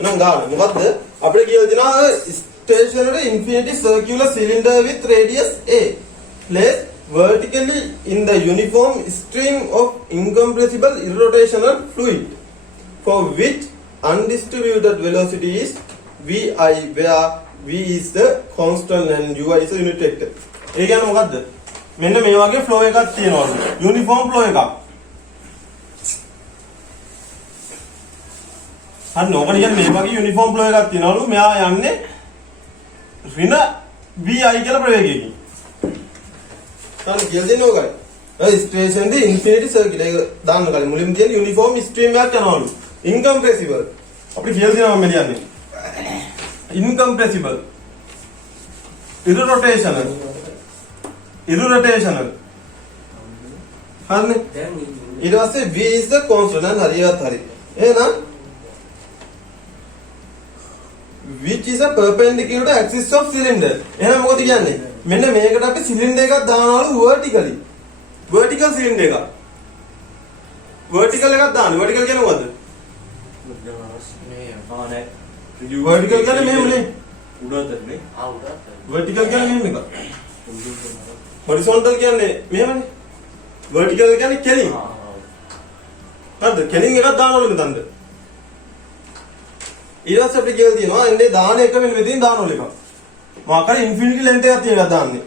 එහෙනම් ගන්න. මොකද්ද? අපිට කියලා දෙනවා stationary infinity circular cylinder with radius a. Placed vertically in the uniform stream of incompressible irrotational fluid for which undistributed velocity is vi, where v is the constant and ui is the unit vector. ඒ කියන්නේ මොකද්ද? මෙන්න මේ වගේ flow එකක් තියෙනවා. uniform flow එකක්. අන්න ඕක නිකන් මේ වගේ යුනිෆෝම් ෆ්ලෝ එකක් තියෙනවලු මෙයා යන්නේ ඍණ vi කියලා ප්‍රවේගයකින්. අන්න කියලා දෙන්නේ ඕකයි. ඒ ස්ටේෂන් දී ඉන්ෆිනිටි සර්කියුලර් ඒක දාන්න කලින් මුලින්ම තියෙන යුනිෆෝම් ස්ට්‍රීම් එකක් යනවලු. ඉන්කම්ප්‍රෙසිබල්. අපිට කියලා දෙනවා මම ලියන්නේ. ඉන්කම්ප්‍රෙසිබල්. ඉරෝටේෂනල්. හරිනේ? ඊට පස්සේ v is the constant හරියට හරි. එහෙනම් which is a perpendicular to axis of cylinder. එහෙනම් මොකද කියන්නේ? මෙන්න මේකට අපි සිලින්ඩර් එකක් දානවලු vertically. vertical cylinder එකක්. vertical එකක් දාන්න. vertical කියන්නේ මොකද්ද? vertical කියන්නේ මෙහෙමනේ. උඩටනේ. උඩට. vertical කියන්නේ මෙහෙම එකක්. horizontal කියන්නේ මෙහෙමනේ. vertical කියන්නේ කෙලින්. හරිද? කෙලින් එකක් දානවලු මෙතනද? ඊට පස්සේ අපිට කියලා තියෙනවා එන්නේ දාන එක මෙන්න මෙතනින් දානවල එක. මොකක්ද ඉන්ෆිනිටි ලෙන්ත් එකක් තියෙනවා දාන්නේ.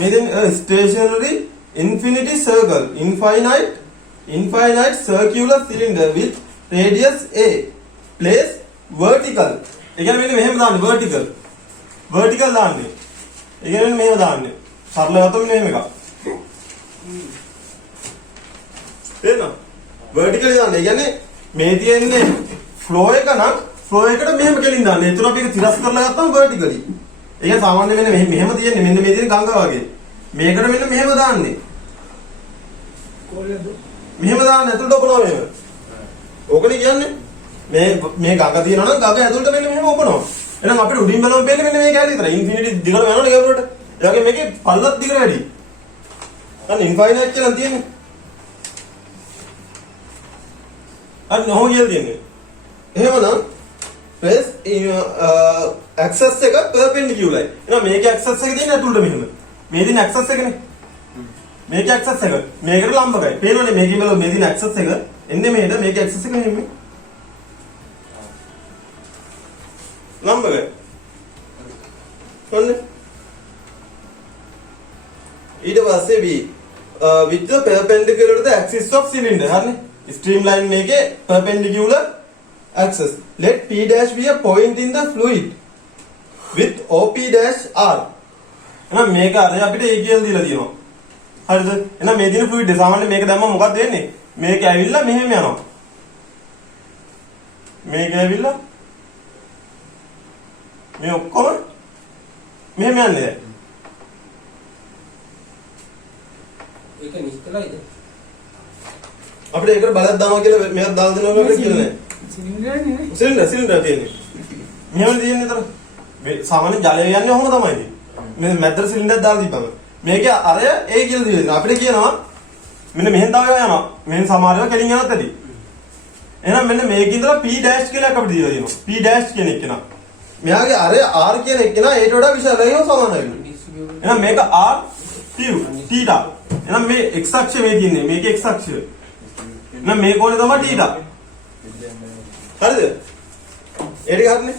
මෙතෙන් stationary infinity circle infinite circular cylinder with radius a place vertical. ඒ කියන්නේ මෙන්න මෙහෙම දාන්නේ vertical දාන්නේ. ඒ කියන්නේ මෙහෙම දාන්නේ. සරලව තමයි මෙහෙම එකක්. තේරෙනවද? vertical දාන්නේ. ඒ කියන්නේ මේ තියෙන්නේ flow එක නම් flow එකට මෙහෙම කෙලින් දාන්න. ඒතර අපි ඒක තිරස් කරලා ගත්තම vertically. ඒ කියන්නේ සාමාන්‍ය වෙන්නේ මෙහෙම තියෙන්නේ. මෙන්න මේ තියෙන ගංගා වගේ. මේකට මෙන්න මෙහෙම දාන්නේ. කොහෙද? මෙහෙම දාන්න ඇතුළට ඔබනවා මෙහෙම. ඕකනේ කියන්නේ. මේ ගඟ තියෙනවා නම් ගඟ ඇතුළට මෙන්න මෙහෙම ඔබනවා. එහෙනම් අපිට උඩින් බලමු පේන්නේ මෙන්න මේක ඇලි විතරයි. ඉන්ෆිනිටි දිගට යනවනේ ගඟවලට. ඒ වගේ මේකේ පල්ලත් දිගට වැඩි. අන්න ඉන්ෆයිනයිට් කියලා තියෙන්නේ. අන්න ඔහොම කියලා තියෙන්නේ. එහෙමනම් press axis එක perpendicular. එහෙනම් මේකේ axis එක තියෙන ඇතුළට මෙහෙම. මේ දින axis එකනේ. මේකේ axis එක මේකට ලම්බකයි. පේනවනේ මේකේ බලමු මේ දින axis එක එන්නේ මෙහෙට මේකේ axis එක මෙහෙම. ලම්බකයි. ඔන්න. ඊට පස්සේ with the perpendicular to the axis of cylinder. හරිනේ. streamline මේකේ perpendicular axis. Let P dash be a point in the fluid with OP dash R. එහෙනම් මේක අර අපිට A කියලා දීලා තියෙනවා. හරිද? එහෙනම් මේ දින fluid සාමාන්‍යයෙන් මේක දැම්මම මොකක්ද වෙන්නේ? මේක ඇවිල්ලා මෙහෙම යනවා. මේක ඇවිල්ලා මේ ඔක්කොම මෙහෙම යන්නේ. ඒක නිශ්චලයිද? අපිට ඒකට බලයක් දානවා කියලා මේක දාලා දෙනවා කියලා කියලා නෑ. සිලින්ඩර් තියෙන්නේ. මෙහෙම තියෙන්නේ තර. මේ සාමාන්‍ය ජලය යන්නේ ඔහොම තමයි. මේ මැද්දට සිලින්ඩර් දාලා දීපම. මේකේ අරය ඒ කියලා දීලා අපිට කියනවා මෙන්න මෙහෙන් දාව යනවා. මෙහෙන් සමහරව කෙලින් යනත් ඇති. එහෙනම් මෙන්න මේකේ ඉඳලා P dash කියලා එකක් අපිට දීලා තියෙනවා. P dash කියන එක නා. මෙයාගේ අරය R කියන එක නා ඒට වඩා විශාලයි සමානයි. එහෙනම් මේක R theta. එහෙනම් මේ x අක්ෂය මේ තියෙන්නේ. මේකේ x අක්ෂය. එහෙනම් මේ කෝණය තමයි theta. හරිද? ඒ ටික හරිනේ.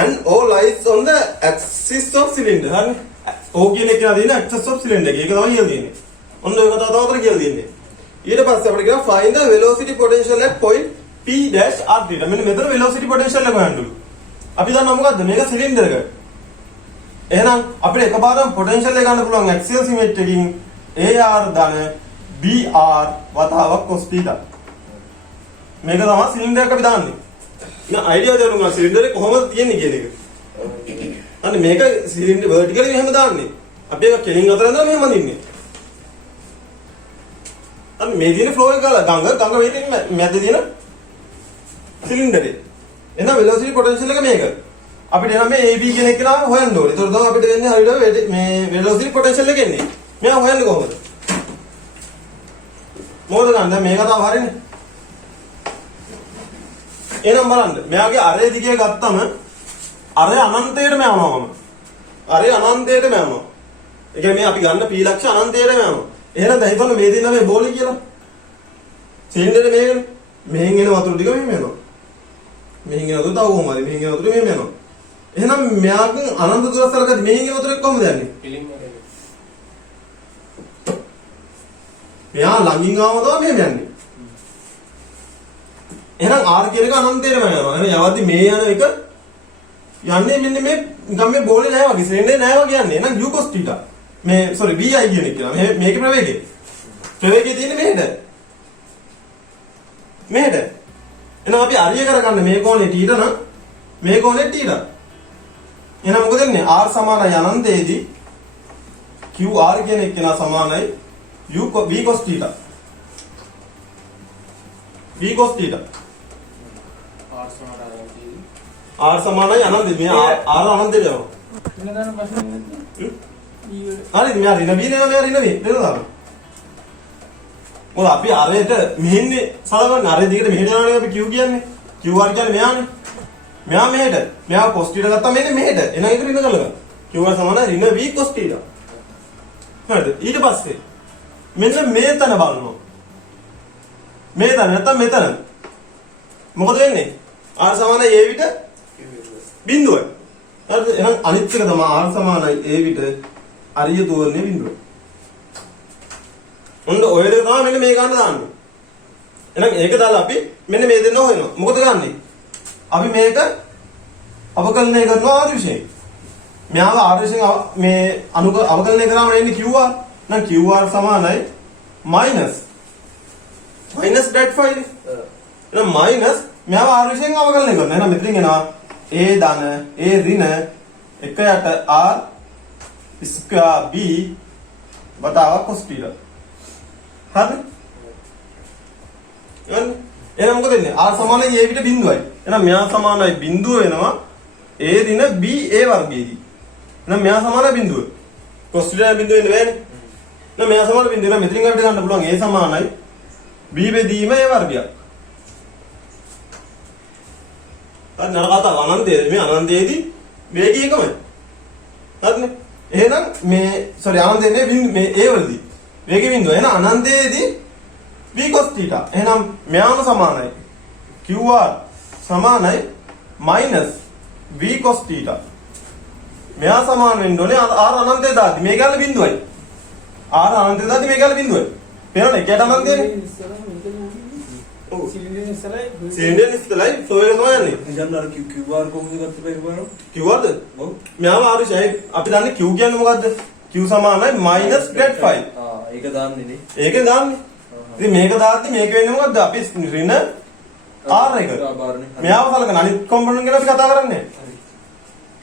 And all lies on the axis of cylinder. හරිනේ. O කියන එක කියලා දෙන්නේ axis of cylinder එක. ඒක තමයි කියලා දෙන්නේ. ඔන්න ඔය කතාව තවතර කියලා දෙන්නේ. ඊට පස්සේ අපිට කියනවා find the velocity potential at point P dash R theta. මෙන්න මෙතන velocity potential එක හොයන්නලු. අපි දන්නවා මොකද්ද? මේක සිලින්ඩර් එක. එහෙනම් අපිට එකපාරටම potential එක ගන්න පුළුවන් axial symmetry එකකින් AR ධන BR වතාවක් cos theta. මේක තමයි සිලින්ඩර් එක අපි දාන්නේ. ඉතින් අයිඩියා දෙන්න උනා සිලින්ඩර් එක කොහොමද තියෙන්නේ කියන එක. අන්න මේක සිලින්ඩර් vertically මෙහෙම දාන්නේ. අපි ඒක කෙලින් අතර දාලා මෙහෙම අදින්නේ. අන්න මේ දින flow එක ගාලා ගඟ මේ තියෙන මැද දින සිලින්ඩර් එක. එහෙනම් velocity potential එක මේක. අපිට එනවා මේ AB කියන එක නාම හොයන්න ඕනේ. ඒතකොට තමයි අපිට දෙන්නේ හරියට මේ velocity potential එක එන්නේ. මෙයා හොයන්නේ කොහොමද? මොකද ගන්න මේක තමයි හරිනේ. එහෙනම් බලන්න. මෙයාගේ අරේ දිගේ ගත්තම අරේ අනන්තයටම යනවා මම. අරේ අනන්තයටම යනවා. ඒ කියන්නේ අපි ගන්න p ලක්ෂ අනන්තයටම යනවා. එහෙනම් දැන් හිතන්න මේ දෙන්න මේ බෝලේ කියලා. සිලින්ඩරේ මේකනේ. මෙහෙන් එන වතුර ටික මෙහෙම යනවා. මෙහෙන් එන වතුර තව කොහොම හරි මෙහෙන් එන වතුර මෙහෙම යනවා. එහෙනම් මෙයාගෙන් අනන්ත දුරස්තරකදී මෙහෙන් එන වතුර කොහොමද යන්නේ? පිළිම වල. මෙයා ළඟින් ආවම තමයි මෙහෙම යන්නේ. එහෙනම් r කියන එක අනන්තයටම යනවා. එහෙනම් යවද්දි මේ යන එක යන්නේ මෙන්න මේ නිකන් මේ බෝලේ නෑ වගේ සිලින්ඩරේ නෑ වගේ යන්නේ. එහෙනම් u cos θ. මේ sorry vi කියන එක කියලා. මේකේ ප්‍රවේගය. ප්‍රවේගය තියෙන්නේ මෙහෙට. මෙහෙට. එහෙනම් අපි අරිය කරගන්න මේ කෝණේ θ නම් මේ කෝණේ θ. එහෙනම් මොකද වෙන්නේ? r සමානයි අනන්තයේදී qr කියන එක නා සමානයි v cos θ. v cos θ. r සමානයි අනන්තයේදී මේ r අනන්තයට යනවා. වෙන ගන්න ප්‍රශ්නේ නැද්ද? හරිද? මෙයා ඍණ b නේ මෙයා ඍණ v නේද දාන්න. මොකද අපි අරයට මෙහෙන්නේ සලකන්නේ අරේ දිගට මෙහෙට යනවානේ අපි q කියන්නේ. qr කියන්නේ මෙයානේ. මෙයා මෙහෙට. මෙයා cos θ ගත්තා මෙන්න මෙහෙට. එහෙනම් ඒක ඍණ කරලා ගන්න. qr සමානයි ඍණ v cos θ. හරිද? ඊට පස්සේ මෙන්න මේ තැන බලනවා. මේ තැන නැත්තම් මෙතන. මොකද වෙන්නේ? r සමානයි a විට බිඳුවයි. හරිද? එහෙනම් අනිත් එක තමයි r සමානයි a විට අරිය තෝරන්නේ බිඳුව. ඔන්න ඔය දෙක තමයි මෙන්න මේ ගන්න දාන්නේ. එහෙනම් ඒක දාලා අපි මෙන්න මේ දෙන්න හොයනවා. මොකද ගන්නෙ? අපි මේක අවකලනය කරනවා r විශේෂයෙන්. මෙයාව r විශේෂයෙන් මේ අවකලනය කරාම එන්නේ qr. නම් qr සමානයි minus that file. එහෙනම් minus මෙයාව r විශේෂයෙන් අවකලනය කරනවා. එහෙනම් මෙතනින් එනවා a ධන a ඍණ 1 යට r ස්ක්වයර් b වතාවක් cos θ. හරි? එහෙනම් මොකද වෙන්නේ? r සමානයි a විට බිඳුවයි. එහෙනම් මෙයා සමානයි බිඳුව වෙනවා a ඍණ b a වර්ගයේදී. එහෙනම් මෙයා සමානයි බිඳුව. cos θ බිඳුව වෙන්නේ නෑනේ. එහෙනම් මෙයා සමාන බිඳුව. එහෙනම් මෙතනින් අපිට ගන්න පුළුවන් a සමානයි b බෙදීම a වර්ගයක්. හරි නරකට අනන්තයේදී මේ අනන්තයේදී වේගය එකමයි. හරිනේ? එහෙනම් මේ sorry අනන්තයේදී මේ a වලදී වේගය බිඳුව. එහෙනම් අනන්තයේදී v cos θ. එහෙනම් මෙයාම සමානයි qr සමානයි minus v cos θ. මෙයා සමාන වෙන්න ඕනේ r අනන්තයේ දාද්දි මේ ගාල බිඳුවයි. r අනන්තයේ දාද්දි මේ ගාල බිඳුවයි. පේනවනේ එකට අනන්තයනේ. ඔව් සිලින්ඩර් ඉස්සරයි ෆ්ලෝ එක තමයි යන්නේ. නිකන් අර QR කොහොමද ගත්තේ බලන්න. QRද? ඔව්. මෙයාම r විශේෂයි අපි දන්නේ q කියන්නේ මොකද්ද? q සමානයි minus that file. ඒක දාන්නේ නේ. ඒකෙන් දාන්නේ. ඉතින් මේක දාද්දි මේක වෙන්නේ මොකද්ද? අපි ඍණ r එක. මෙයාව සලකන අනිත් කොම්පොනන්ට් ගැන අපි කතා කරන්නේ.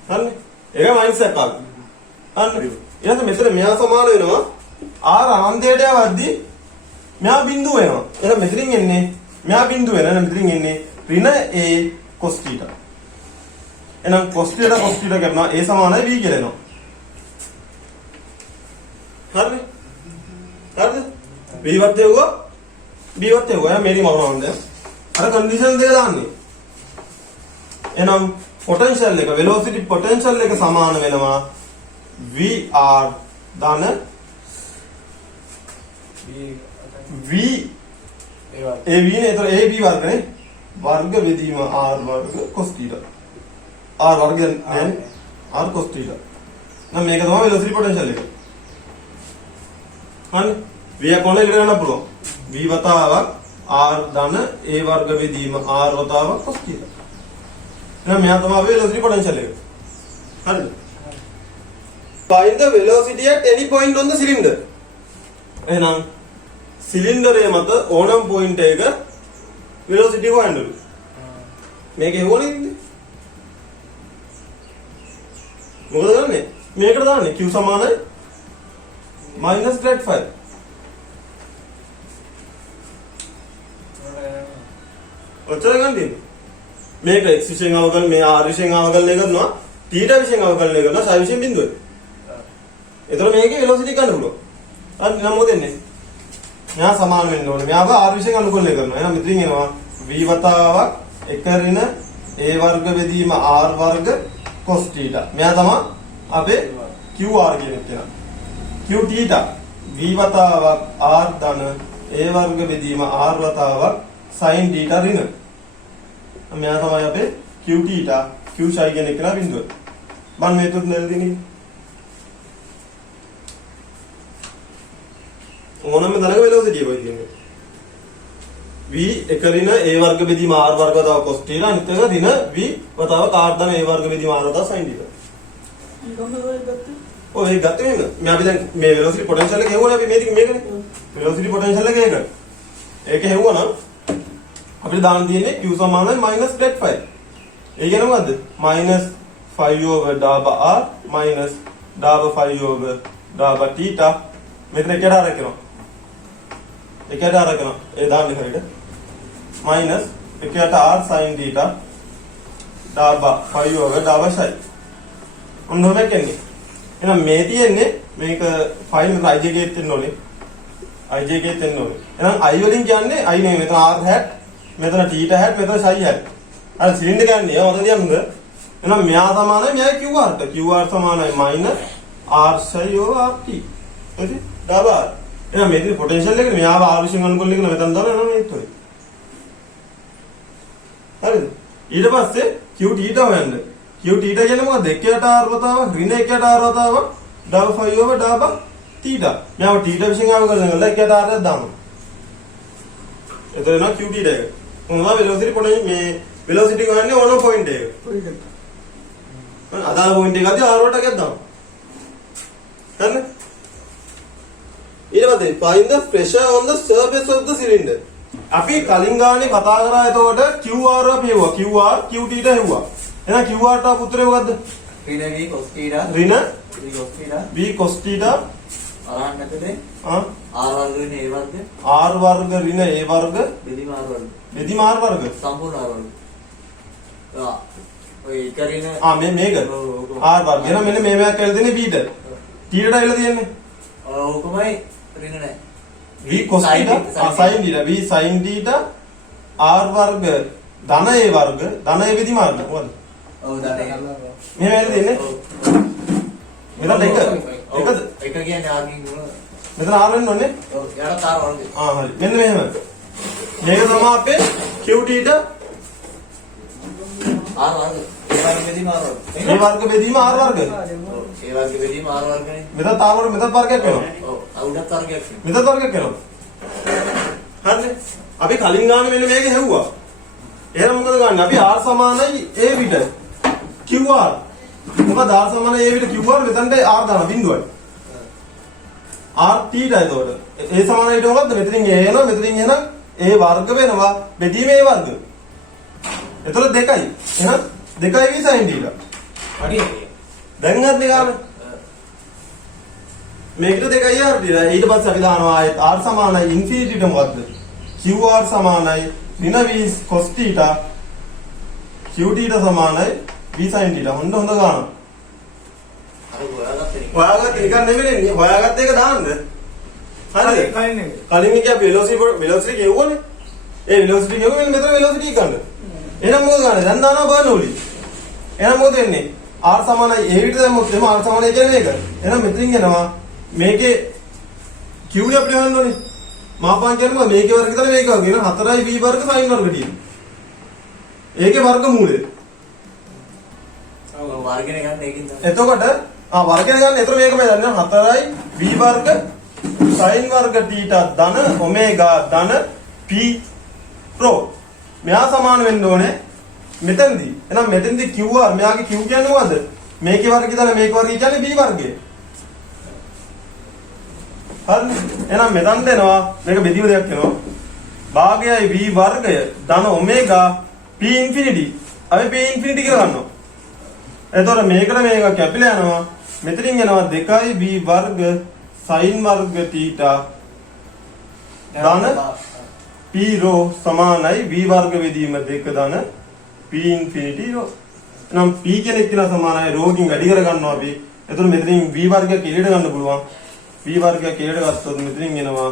හරිනේ. ඒක මයින්ඩ්ස් එකක්. හරි. ඊළඟට මෙතන මෙයා සමාන වෙනවා r අනන්තයට යවද්දි මෙයා බිඳුව වෙනවා. එහෙනම් මෙතනින් එන්නේ මෙයා බිඳුව වෙනවා. එහෙනම් මෙතනින් එන්නේ ඍණ a cos θ. එහෙනම් cos θ කරනවා a සමානයි b කියලා එනවා. හරිනේ. හරිද? b වත් එවුවා b වත් එවුවා. එහෙනම් මේකම වරවන්න දැන්. අර කන්ඩිෂන් දෙක දාන්නේ. එහෙනම් potential එක velocity potential එක සමාන වෙනවා vr ධන v a v නේ. ඒතර a b වර්ගනේ වර්ග බෙදීම r වර්ග cos θ. r වර්ග කියන්නේ r cos θ. නම් මේක තමයි velocity potential එක. හරි. v කොහොමද ඉගෙන ගන්න පුළුවන්? v වතාවක් r ධන a වර්ග බෙදීම r වතාවක් cos θ. එහෙනම් මෙයා තමයි velocity potential එක. හරිද? Find the velocity at any point on the cylinder. එහෙනම් සිලින්ඩරයේ මත ඕනම පොයින්ට් එකක velocity හොයන්න ඕනේ. මේක හෙවුවනේ ඉන්නේ. මොකද කරන්නේ? මේකට දාන්නේ q සමානයි minus that 5. ඔච්චර ගන්න තියෙන්නේ. මේක x විශේෂයෙන් අවකලන මේ r විශේෂයෙන් අවකලනය කරනවා θ විශේෂයෙන් අවකලනය කරනවා ψ විශේෂයෙන් බිඳුවයි. එතකොට මේකේ velocity ගන්න පුළුවන්. හරි නම් මොකද වෙන්නේ? මෙයා සමාන වෙන්න ඕනේ. මෙයාව r විශේෂයෙන් අනුකූලනය කරනවා. එහෙනම් මෙතනින් එනවා v වතාවක් එක ඍණ a වර්ග බෙදීම r වර්ග cos θ. මෙයා තමයි අපේ qr කියන කෙනා. q θ v වතාවක් r ධන a වර්ග බෙදීම r වතාවක් sin θ ඍණ. මෙයා තමයි අපේ q θ q psi කියන කෙනා බිඳුව. මම මේ තුත් නෙල්දිනේ. ඕනම දනක වෙලොසිටි එකයි කියන්නේ. v එක ඍණ a වර්ග බෙදීම r වර්ග වතාව cos θ අනිත් එක ඍණ v වතාවක් r ධන a වර්ග බෙදීම r වතාව sin θ. ඔය ඒක ගත්තේ නේද? මේ අපි දැන් මේ වෙලොසිටි පොටෙන්ෂල් එක හෙව්වනේ අපි මේකනේ. වෙලොසිටි පොටෙන්ෂල් එක ඒක. ඒක හෙව්වනම් අපිට දාන්න තියෙන්නේ q සමානයි -z5. ඒ කියන්නේ මොකද්ද? -5 over ඩාබ r ඩාබ 5 over ඩාබ θ මෙතන එකට අර කරනවා. එකට අර කරනවා. ඒ දාන්නේ හරියට. -1ට r sin θ ඩාබ 5 over ඩාබ 6. ඔන්න ඔබ කියන්නේ. එහෙනම් මේ තියෙන්නේ මේක ෆයිල් එක ij එකෙත් එන්න ඕනේ. ij එකෙත් එන්න ඕනේ. එහෙනම් i වලින් කියන්නේ i නේ මෙතන r hat මෙතන θ hat මෙතන psi hat. අර සිලින්ඩර් ගන්නේ මොකද කියන්නේ? එහෙනම් මෙයා සමානයි මෙයා qr ට. qr සමානයි -r psi over rt. හරි? ඩාබ r. එහෙනම් මේකේ පොටෙන්ෂල් එක මෙයාව r විසින් අනුකූල කරන මෙතන දාලා එනවා මේත් ඔය. හරිද? ඊට පස්සේ q θ හොයන්න. q θ කියන්නේ මොකද? 1ට r වතාවක් ඍණ 1ට r වතාවක් ඩාබ 5 over ඩාබ θ. මෙයාව θ විසින් අනුකූල කරන 1ට r එකක් දානවා. එතන q θ එක. මොනවා වෙලොසිටි පොටෙන්ෂල් මේ වෙලොසිටි ගන්නේ ඕන පොයින්ට් එක. අදාළ පොයින්ට් එක අදී r වලට එකක් දානවා. හරිද? ඊට පස්සේ find the pressure on the surface of the cylinder. අපි කලින් ගානේ කතා කරා එතකොට QR අපි හෙව්වා. QR Q θ හෙව්වා. එහෙනම් QR ට ආපු උත්තරේ මොකද්ද? ඍණ v cos θ ඍණ v v cos cos θ θ අරන්නකදී r වර්ග ඍණ a වර්ග r වර්ග ඍණ a වර්ග බෙදීම r වර්ග බෙදීම r වර්ග සම්පූර්ණ r වර්ග. ඔය එක ඍණ මේක r වර්ග. එහෙනම් මෙන්න මේ මේක කියලා දෙන්නේ b ට. t ට ඇවිල්ලා තියෙන්නේ. ඕකමයි ඍණ නැහැ. v cos θ sin θ v sin θ r වර්ග ධන a වර්ග ධන a බෙදීම r ද මොකද? ඔව් දන්නේ. මේ වෙලෙ දෙන්නේ. මෙතන එකද? එක කියන්නේ r කින් මොන? මෙතන r වෙන්න ඕනේ. ඔව් යාට r වර්ග. හරි. මෙන්න මෙහෙම. මේක තමයි අපේ q θ r වර්ග. ඒ වර්ග බෙදීම r වර්ග. a වර්ග බෙදීම r වර්ග. ඔව් ඒ වර්ග බෙදීම r වර්ගනේ. මෙතන තාවර මෙතන වර්ගයක් වෙනවා. ඔව් උඩත් වර්ගයක් වෙනවා. මෙතන වර්ගයක් වෙනවා. හරිනේ. අපි කලින් ගානේ මෙන්න මේක හෙව්වා. එහෙනම් මොකද ගන්න? අපි r සමානයි a විට qr. මොකද r සමානයි a විට qr මෙතනට r දාන බිඳුවයි. r θ එතකොට. a සමානයි ඊට මොකද්ද? මෙතනින් a එනවා මෙතනින් එනවා a වර්ග වෙනවා බෙදීම a වර්ග. එතකොට 2යි. එහෙනම් 2යි v sin θ. හරියට. දැන් හරිනේ ගාන. මේකට 2යි r ද. ඊට පස්සේ අපි දානවා ආයෙත් r සමානයි ඉන්ෆිනිටිට මොකද්ද? qr සමානයි ඍණ v cos θ q θ සමානයි v sin θ. හොඳ ගාන. අර හොයාගත්තේ. හොයාගත්ත එක නෙමෙයි හොයාගත්ත එක දාන්න. හරිද? කලින් එක අපි වෙලොසිටි කියවුවනේ. ඒ වෙලොසිටි කියවුවේ මෙතන වෙලොසිටි ගන්න. එහෙනම් මොකද ගන්න? දැන් දානවා බර්නෝලි. එහෙනම් මොකද වෙන්නේ? r සමානයි a විට දැම්මොත් එහෙනම් r සමානයි කියන්නේ මේක. එහෙනම් මෙතනින් එනවා මේකේ q නේ අපිට හොයන්න ඕනේ. මාපන් කියන්නේ මේකේ වර්ග විතර මේක වගේ න 4යි v වර්ග sin වර්ග තියෙනවා. ඒකේ වර්ග මූලය. ඔව් වර්ගනේ ගන්න ඒකින් තමයි. එතකොට වර්ගය ගන්න. එතකොට මේක මේ දන්නේ 4යි v වර්ග sin වර්ග θ ධන ඔමේගා ධන p pro. මෙයා සමාන වෙන්න ඕනේ මෙතනදී. එහෙනම් මෙතනදී qr මෙයාගේ q කියන්නේ මොකද්ද? මේකේ වර්ගය දාලා මේක වර්ගය කියන්නේ b වර්ගය. හරි. එහෙනම් මෙතන දෙනවා මේක බෙදීම දෙයක් වෙනවා. භාගයයි v වර්ගය ධන ඔමේගා p ඉන්ෆිනිටි. අපි p ඉන්ෆිනිටි කියලා ගන්නවා. එතකොට මේකට මේක කැපිලා යනවා. මෙතනින් එනවා 2යි v වර්ග sin වර්ග θ ධන p rho සමානයි v වර්ග බෙදීම 2 ධන p ඉන්ෆිනිටි rho. නම් p කියන එක කියලා සමානයි rho කින් වැඩි කර ගන්නවා අපි. එතකොට මෙතනින් v වර්ගය කෙලෙට ගන්න පුළුවන්. v වර්ගය කෙලෙට ගත්තොත් මෙතනින් එනවා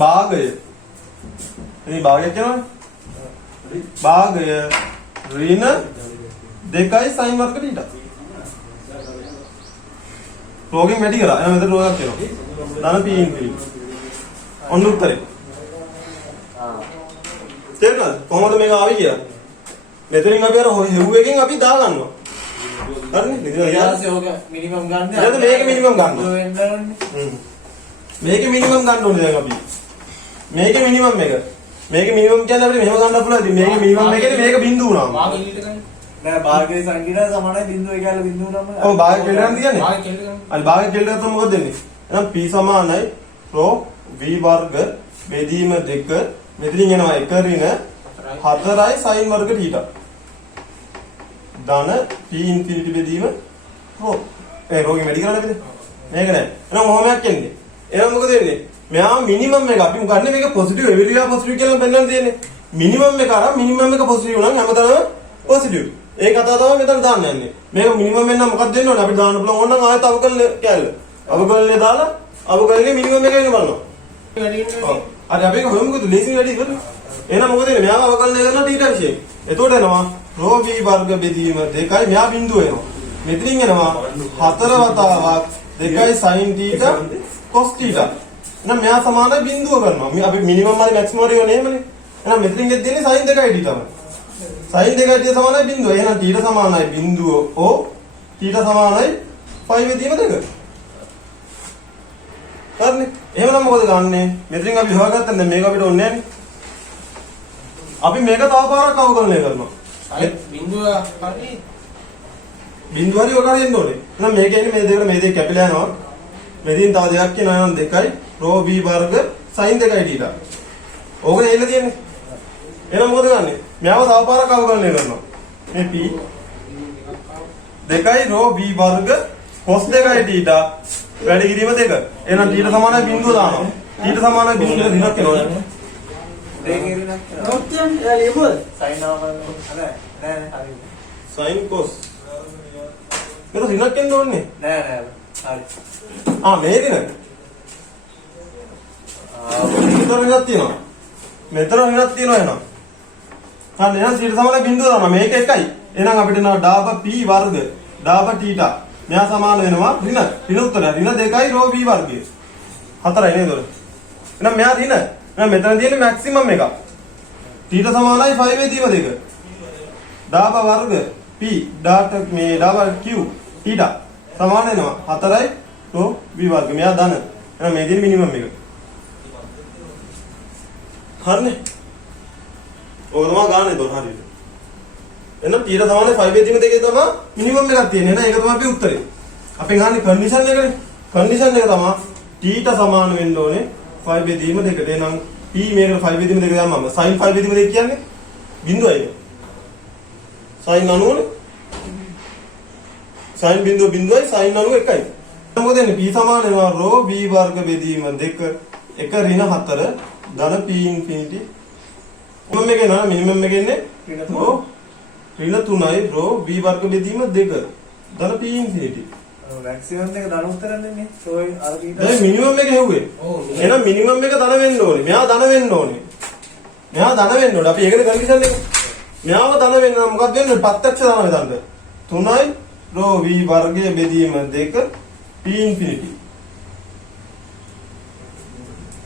භාගය. මේ භාගය කියනවනේ. භාගය ඍණ 2යි sin වර්ග θ. රෝගෙන් වැඩි කරා. එහෙනම් මෙතන රෝගයක් එනවා. ධන p ඉන්ෆිනිටි. ඔන්න උත්තරේ. තේරුණාද? කොහොමද මේක ආවේ කියලා? මෙතනින් අපි අර හෙව් එකෙන් අපි දා ගන්නවා. හරිනේ? ඊළඟට ඕක මිනිමම් ගන්න. ඊළඟට මේක මිනිමම් ගන්න. මේක මිනිමම් ගන්න ඕනේ දැන් අපි. මේක මිනිමම් එක. මේක මිනිමම් කියන්නේ අපිට මෙහෙම ගන්න පුළුවන්. ඉතින් මේක මිනිමම් එකනේ මේක බිඳුව උනාම. භාගය එළියට ගන්න. නෑ භාගයේ සංකීර්ණ සමානයි බිඳුව එකල බිඳුව නම. ඔව් භාගය කෙල්ලන් තියන්නේ. භාගය එළියට ගන්න. අනිත් භාගය කෙල්ලන් තමයි මොකද දෙන්නේ? එහෙනම් p සමානයි ρ v වර්ග බෙදීම 2 මෙතනින් එනවා 1 ඍණ 4යි sin වර්ග θ. ධන p ඉන්ෆිනිටි බෙදීම ρ. රෝගෙ වැඩි කරන්න බැද? මේක නෑ. එහෙනම් මොහොමයක් එන්නේ. එහෙනම් මොකද වෙන්නේ? මෙයා මිනිමම් එක අපි ගන්න මේක පොසිටිව් එවිලියා පොසිටිව් කියලා පෙන්නන්න තියෙන්නේ. මිනිමම් එක අර මිනිමම් එක පොසිටිව් නම් හැමදාම පොසිටිව්. ඒ කතාව තමයි මෙතන දාන්න යන්නේ. මේක මිනිමම් වෙන්න මොකක්ද දෙන්න ඕනේ? අපි දාන්න පුළුවන් ඕනනම් ආයෙත් අවකලන කැල්ල. අවකලනේ දාලා අවකලනේ මිනිමම් එක වෙන බලනවා. වැඩි වෙනවා. ඔව්. අර අපි ඒක හොයමුකද ලේසින් වැඩි ඉවරනේ. එහෙනම් මොකද වෙන්නේ? මෙයාව අවකලනය කරලා ඊට විශේෂ. එතකොට එනවා ρ v වර්ග බෙදීම 2යි මෙයා බිඳුව එනවා. මෙතනින් එනවා 4 වතාවක් 2යි sin θ cos θ. එහෙනම් මෙයා සමානයි බිඳුව කරනවා. මේ අපි මිනිමම් හරි මැක්සිමම් හරි වෙන්නේ එහෙමනේ. එහෙනම් මෙතනින් දෙන්නේ sin 2යි θ තමයි. sin 2යි θ සමානයි බිඳුව. එහෙනම් θ සමානයි බිඳුව O θ සමානයි 5 බෙදීම 2. හරිනේ. එහෙනම් මොකද ගන්නෙ? මෙතනින් අපි හොයාගත්තා දැන් මේක අපිට ඕනේ නැහැ. අපි මේක තව පාරක් අවකලනය කරනවා. අය බිඳුව හරි බිඳුව හරි ඔක හරියන්න ඕනේ. එහෙනම් මේක එන්නේ මේ දෙකට මේ දෙක කැපිලා යනවා. මෙදින් තව දෙකක් කියනවා නම් 2යි ρ v වර්ග sin 2යි θ. ඕක දෙන්න තියෙන්නේ. එහෙනම් මොකද ගන්නෙ? මෙයාව තව පාරක් අවකලනය කරනවා. මේ p 2යි ρ v වර්ග cos 2යි θ වැඩි කිරීම 2. එහෙනම් θ සමානයි බිඳුව දානවා. θ සමානයි බිඳුව දිනක් එනවා. දෙකේ රිනක් කරනවා. නොත්යන් ලේබල් සයින් ආවම නෑ හරි. sin cos. ඒක දිනක් එන්න ඕනේ. නෑ හරි. මේකනේ. මෙතන වෙනක් තියෙනවා. මෙතන වෙනක් තියෙනවා එහෙනම්. හරි එහෙනම් θ සමාන බිඳුව දානවා. මේක එකයි. එහෙනම් අපිට එනවා ඩාප p වර්ග ඩාප θ. මෙයා සමාන වෙනවා ඍණ උත්තරය. ඍණ 2යි ρ v වර්ගය. 4යි නේද? එහෙනම් මෙයා ඍණ. එහෙනම් මෙතන තියෙන්නේ මැක්සිමම් එක. θ සමානයි 5 බෙදීම 2. ඩාප වර්ග p ඩාට මේ ඩාප q θ සමාන වෙනවා 4යි ρ v වර්ග. මෙයා ධන. එහෙනම් මේ දෙන්නේ මිනිමම් එක. හරිනේ. ඔය තමයි ගන්න එතකොට හරියට. එහෙනම් t සමානයි 5 බෙදීම 2 තමයි මිනිමම් එකක් තියෙන්නේ. එහෙනම් ඒක තමයි අපේ උත්තරේ. අපි ගන්න කන්ඩිෂන් එකනේ. කන්ඩිෂන් එක තමයි t සමාන වෙන්න ඕනේ 5 බෙදීම 2ට. එහෙනම් p මේකට 5 බෙදීම 2 දාමම sin 5 බෙදීම 2 කියන්නේ බිඳුවයි. sin 90නේ. sin බිඳුව බිඳුවයි sin 90 එකයි. මොකද එන්නේ p සමාන වෙනවා ρ v වර්ග බෙදීම 2 1 ඍණ 4 ධන p ඉන්ෆිනිටි. මිනිමම් එක නේද? මිනිමම් එක ඉන්නේ ඍණ 3යි ρ v වර්ග බෙදීම 2 ධන p ඉන්ෆිනිටි. මැක්සිමම් එක ධන උත්තරයක් දෙන්නේ. සෝයි අර කීට. දැන් මිනිමම් එක හෙව්වේ. ඔව්. එහෙනම් මිනිමම් එක ධන වෙන්න ඕනේ. මෙයා ධන වෙන්න ඕනේ. මෙයා ධන වෙන්න ඕනේ. අපි ඒකනේ කන්ඩිෂන් එක. මෙයාව ධන වෙන්න මොකක්ද වෙන්නේ? ප්‍රත්‍යක්ෂ ධන වේදන්ද. 3යි ρ v වර්ගය බෙදීම 2 p ඉන්ෆිනිටි.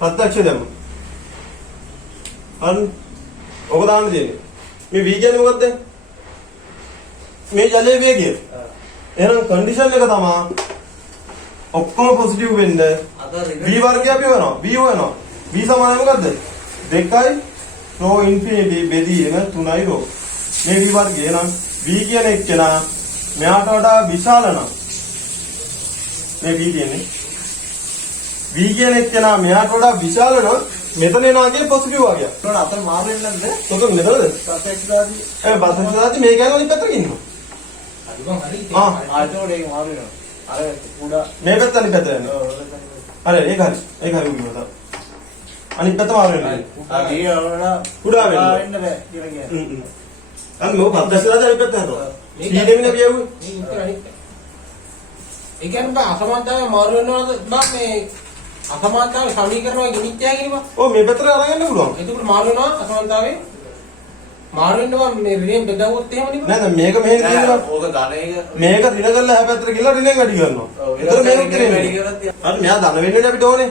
ප්‍රත්‍යක්ෂ දෙමු. ඔක දාන්න දෙන්නේ. මේ v කියන්නේ මොකක්ද? මේ ජලයේ වේගය. එහෙනම් කන්ඩිෂන් එක තමයි ඔක්කොම පොසිටිව් වෙන්න v වර්ගය අපි වෙනවා. v වෙනවා. v සමානයි මොකද්ද? 2යි ρ ඉන්ෆිනිටි බෙදීම 3යි ρ. මේ v වර්ගය එහෙනම් v කියන එක්කෙනා මෙයාට වඩා විශාල නම් මේ v කියන්නේ v කියන එක්කෙනා මෙයාට වඩා විශාල නම් මෙතන එනාගේ පොසිටිව් වර්ගය. ඒකට අතර මාරු වෙන්නේ නැද්ද? මොකද මෙතනද? ප්‍රත්‍යක්ෂතාවදී. බසන්සාදී මේ කියන්නේ අනිත් පැත්තට ඉන්නවා. හරි. ආයතෝඩ ඒක මාරු වෙනවා. අර උඩ මේ පැත්ත අනිත් පැත්තට යනවා. හරි ඒක හරි. ඒක හරි උගිනවා. අනිත් පැත්ත මාරු වෙනවා. ආදී වල උඩා වෙනවා. වෙන්න බෑ කියලා කියන්නේ. අන්න මොකක් පද්දස්සලාද අනිත් පැත්ත යනවා. ඊගෙමින කියවුවේ. මේ උත්තර අනිත්. ඒ කියන්නේ බා අසමානතාවය මාරු වෙනවද බා මේ අසමානතාවය සමීකරණය ගෙනිච්චා කියනවා. ඔව් මේ පැත්තට අරගෙන යන්න පුළුවන්. එතකොට මාරු වෙනවා අසමානතාවය. මාරු වෙනවා මේ රිලෙන් බෙදාගුවොත් එහෙමනේ. නෑ නෑ මේක මෙහෙන් තියෙනවා. ඕක ධන එක මේක රින කරලා එහා පැත්තට ගිහලා රිනෙන් වැඩි කරනවා. ඒතර මේක කියන්නේ. හරි මෙයා ධන වෙන්නේ අපිට ඕනේ.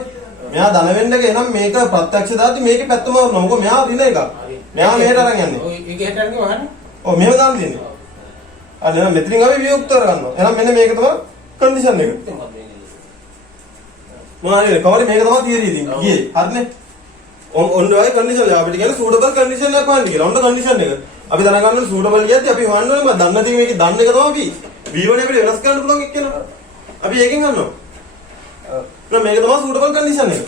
මෙයා ධන වෙන්න එක එනම් මේක ප්‍රත්‍යක්ෂ දාති මේකේ පැත්තම වරනවා. මොකද මෙයා රින එකක්. මෙයා මෙහෙට අරන් යන්නේ. ඔය ඒක හැටරන් ගවහන්නේ. ඔව් මෙහෙම දාන්න දෙන්නේ. අනේ මෙතනින් අපි වියුක්ත කරගන්නවා. එහෙනම් මෙන්න මේක තමයි කන්ඩිෂන් එක. මොනවානේ කවරේ මේක තමයි තියරිය තියෙන්නේ. ගියේ. හරිනේ. ඔන්න ඔය කන්ඩිෂන් එක අපිට කියන්නේ සූටබල් කන්ඩිෂන් එකක් හොයන්න කියලා. ඔන්න කන්ඩිෂන් එක. අපි දැනගන්න ඕනේ සූටබල් කියද්දි අපි හොයන්න ඕනේ මම දන්න ටික මේකේ දන්න එක තමයි අපි V1 අපිට වෙනස් කරන්න පුළුවන් එක්කන. අපි ඒකෙන් ගන්නවා. මේක තමයි සූටබල් කන්ඩිෂන් එක.